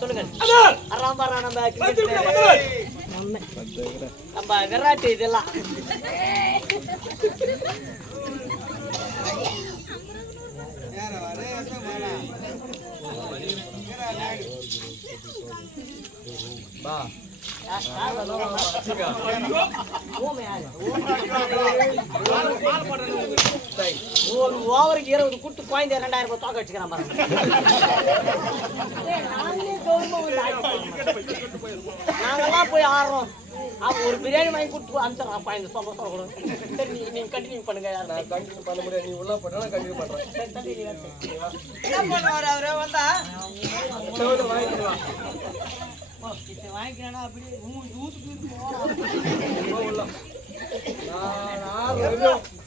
சொல்லுங்க நம்ம விராட்டு இதெல்லாம் ஓவருக்கு 20 கூட்டு குழந்தை 2000 ரூபாய் தோக்க வச்சுக்கிறான் பாருங்க. நாங்கெல்லாம் போய் ஆடுறோம். ஒரு பிரியாணி வாங்கி கொடுத்து அனுப்பிச்சிடலாம் குழந்தை சந்தோஷம் கூட. சரி நீங்க கண்டினியூ பண்ணுங்க. நான் கண்டினியூ பண்ண முடியாது. நீ உள்ள போட்டா கண்டினியூ பண்றேன். என்ன பண்ணுவாரு அவரு வந்தா வாங்கிடுவா வாங்கிக்கிறேன்னா அப்படியே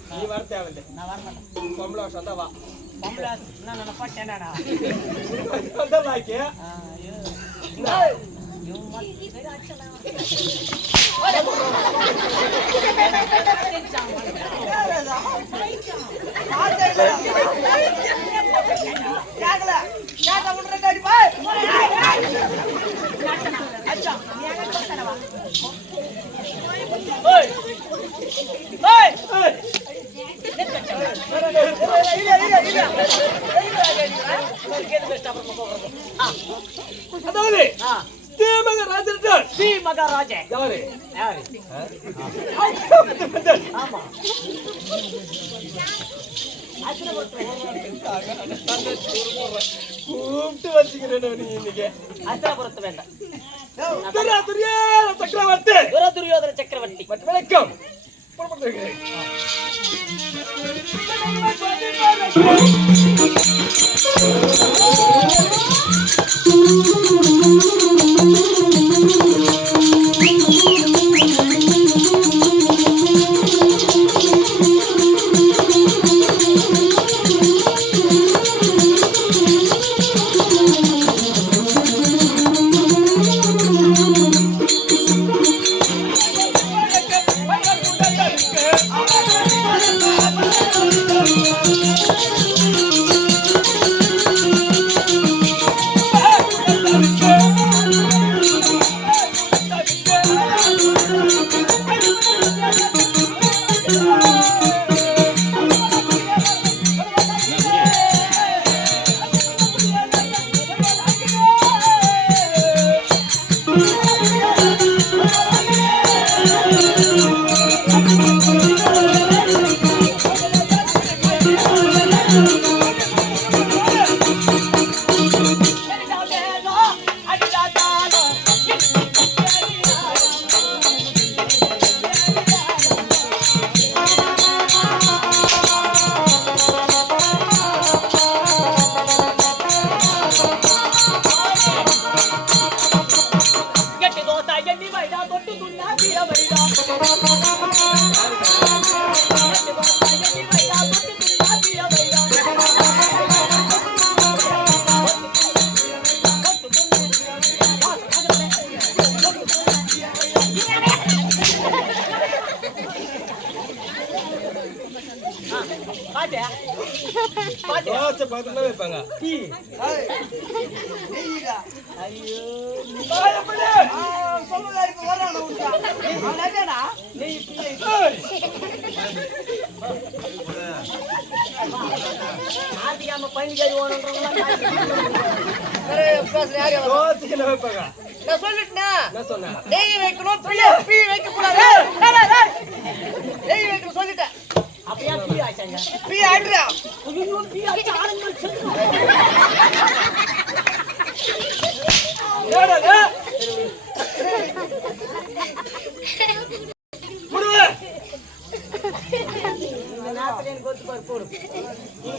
நீ வர தேவையில்லை. நான் வர மாட்டேன். பொம்பளை வருஷம் தான் வா. பொம்பளை நான் நினைப்பா கேண்டாடா மகாராஜா கூப்பிட்டு வச்சுக்கிறேன். நீ இன்னைக்கு அஸ்திரபுரத்து வேண்டாம். துரியோதன சக்கரவர்த்தி வணக்கம்.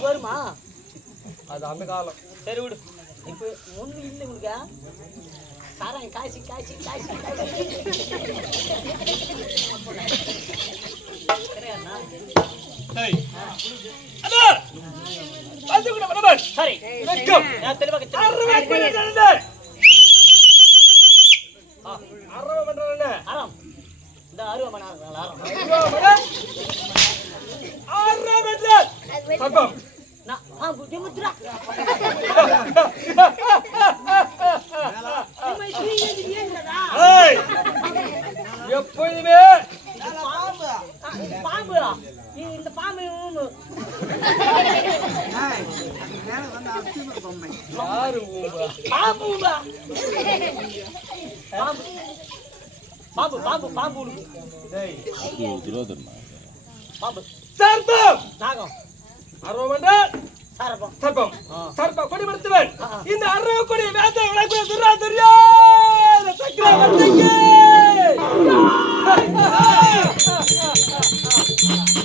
வருமா அது அந்த காலம். சரி விடு. இப்ப ஒண்ணு இல்லை உனக்கு சாராயம் காய்ச்சி காய்ச்சி காய்ச்சி சரி பாம்பு ஜெமுத்ரா எப்பொழுதுமே பாம்பு இந்த பாம்பு யாரு பாம்பு பாம்பு பாம்பு பாம்பு பாம்பு சர்ப்பம் நாகம் அருவம் என்றால் சர்ப்பம் சர்ப்பம் சர்ப்ப கொடி மருத்துவன் இந்த அருவ கொடி வேத விளக்குற துரா துரியா சக்கரவர்த்திக்கு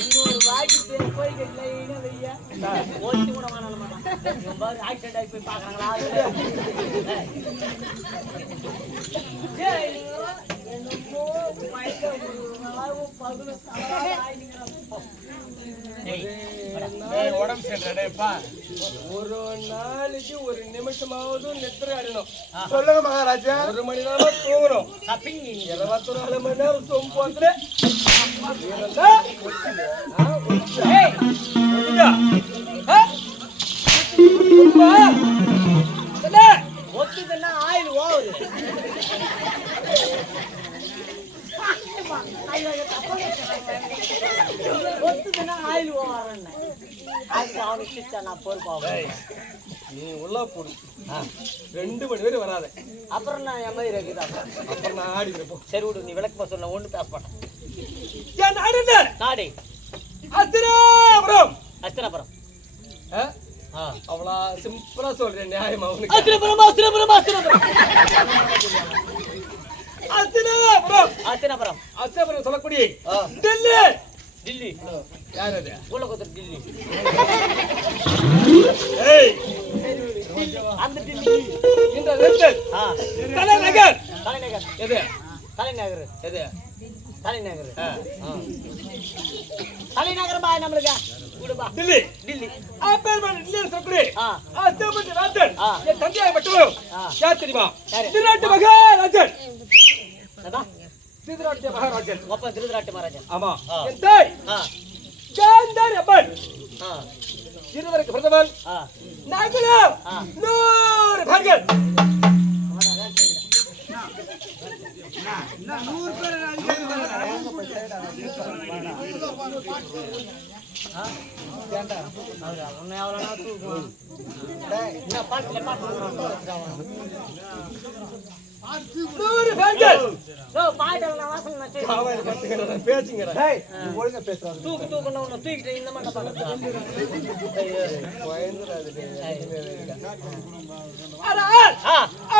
இன்னொரு வாட்டி போய் லைனா வையா ஓட்டி கூட மாட்டாங்க பாரு ஆக்சிடென்ட் ஆகி போய் பாக்குறாங்களா ஒரு நாளைக்கு ஒரு நிமிஷமாவது நித்திரை அடிக்கணும். சொல்லுங்க மகாராஜா. ஒரு மணி நேரம் தூங்கணும். 24 மணி நேரம் தூங்கும்போது ஒத்துக்குன்னா ஆயில் ஓவர் ஒத்துக்குன்னா ஆயில் ஓவர் அவனுக்கு நான் பொறுப்பாக நீ உள்ள போடு 2 மணி வரை வராத. அப்புறம் நான் என் மாதிரி இருக்குதா அப்புறம் நான் ஆடிக்கிறப்போ சரி விடு நீ விளக்கு சொல்ல ஒண்ணு பேச மாட்டேன். என் நாடு என்ன? நாடு அஸ்தினாபுரம். அஸ்தினாபுரம் அவ்வளோ சிம்பிளா சொல்றேன் நியாயமா உனக்கு. அஸ்தினாபுரம் அஸ்தினாபுரம் அஸ்தினாபுரம் அஸ்தினாபுரம் அஸ்தினாபுரம் அஸ்தினாபுரம் சொல்லக்கூடிய டெல்லி டில்லி யார் அது? உலகத்துல டில்லி ஏய் அந்த டில்லி இந்த ரெண்டல் தலைநகர் தலைநகர் எது? தலைநகர் எது? தலைநகர் தலைநகர் பா நம்மளுக்கு கூடுபா டில்லி டில்லி அப்பேர்மன் டில்லி சொல்லக்கூடிய அஸ்தினாபுரம் ராஜன் ஆ என் தந்தையாக மட்டும் யார் தெரியுமா? யாரு? திருநாட்டு மகாராஜன். அதான் திருநாட்டு மகாராஜன். ஒப்ப திருதராட்டு மகாராஜன். ஆமா. என் தாய் காந்தாரி அப்பன். இருவருக்கு பிரதமன். நாங்களும் 100 பேர்கள். உன்னை எவ்வளோ தூக்கும் என்ன பாட்டுல பாட்டு 100 பேர்கள். பாட்டல நான் வாசல் நான் அவன் பத்துங்கடா பேச்சுங்கடா. டேய் நீ ஒழுங்கா பேசுறாரு. தூக்கு தூக்குன உன்னை தூக்கிட்டு இந்த மாதிரி பாட்டு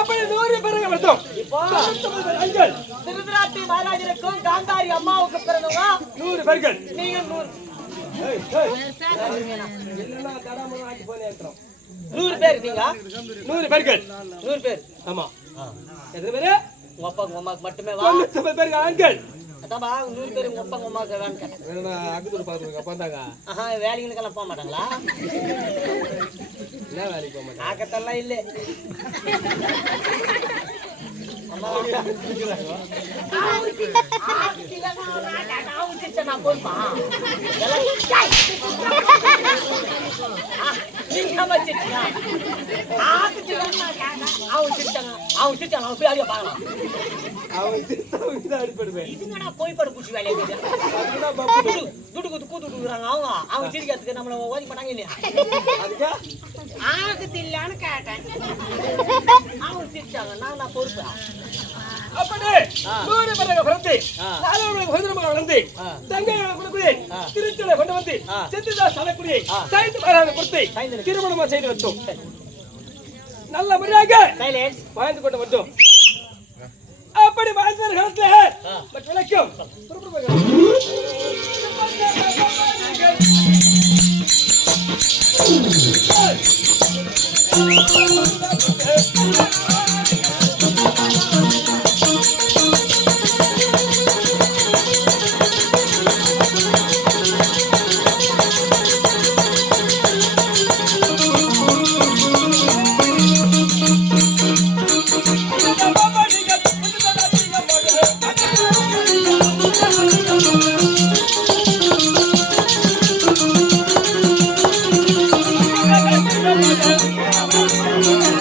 அப்படி 100 பேர்கள் மட்டும். இப்போ 99 பேர்கள். திருதராட்டி மகாராஜருக்கும் காந்தாரி அம்மாவுக்கு பிறந்தவங்க 100 பேர்கள். நீங்க 100 இல்லன்னா தடமரம் ஆக்கி போனே இருக்கிறோம். 100 பேர் நீங்க 100 பேர்கள். 100 பேர் ஆமா. எத்தனை பேரு? உங்க அப்பா உங்க அம்மாக்கு மட்டுமே வா 99 பேர்கள் ஆண்கள். அதான்பா 100 பேர் உங்க அப்பா உங்க அம்மாக்கு வேணும் கேட்டேன். வேணும்னா அக்குதூர் பாத்துங்க அப்பந்தாங்க. வேலைங்களுக்கெல்லாம் போக மாட்டாங்களா? என்ன வேலைக்கு போக மாட்டாங்க? ஆக்கத்தெல்லாம் இல்லை. நான் போய்ப்பா கோய்பாடு பூச்சி வேலையை துட்டு குத்து கூத்து விட்டுறாங்க. அவங்க சிரிக்கிறதுக்கு நம்மள ஓதி மாட்டாங்க இல்லையா? ஆகுது இல்லையான்னு கேட்டேன். அவங்க சிரிச்சாங்க. நான் பொறுப்பேன். அப்படி 100 பேர்கள் பிறந்து 4 மகன் வளர்ந்து தங்கை கொடுக்குறே திருச்சலை கொண்டு வந்து செத்துதாஸ் அழக்குடியை சாய்ந்து மகாராஜ கொடுத்து திருமணமா செய்து வைத்தோம். நல்ல முறையாக வாழ்ந்து கொண்டு வந்தோம். அப்படி வாழ்ந்த காலத்தில் விளக்கம் மகள்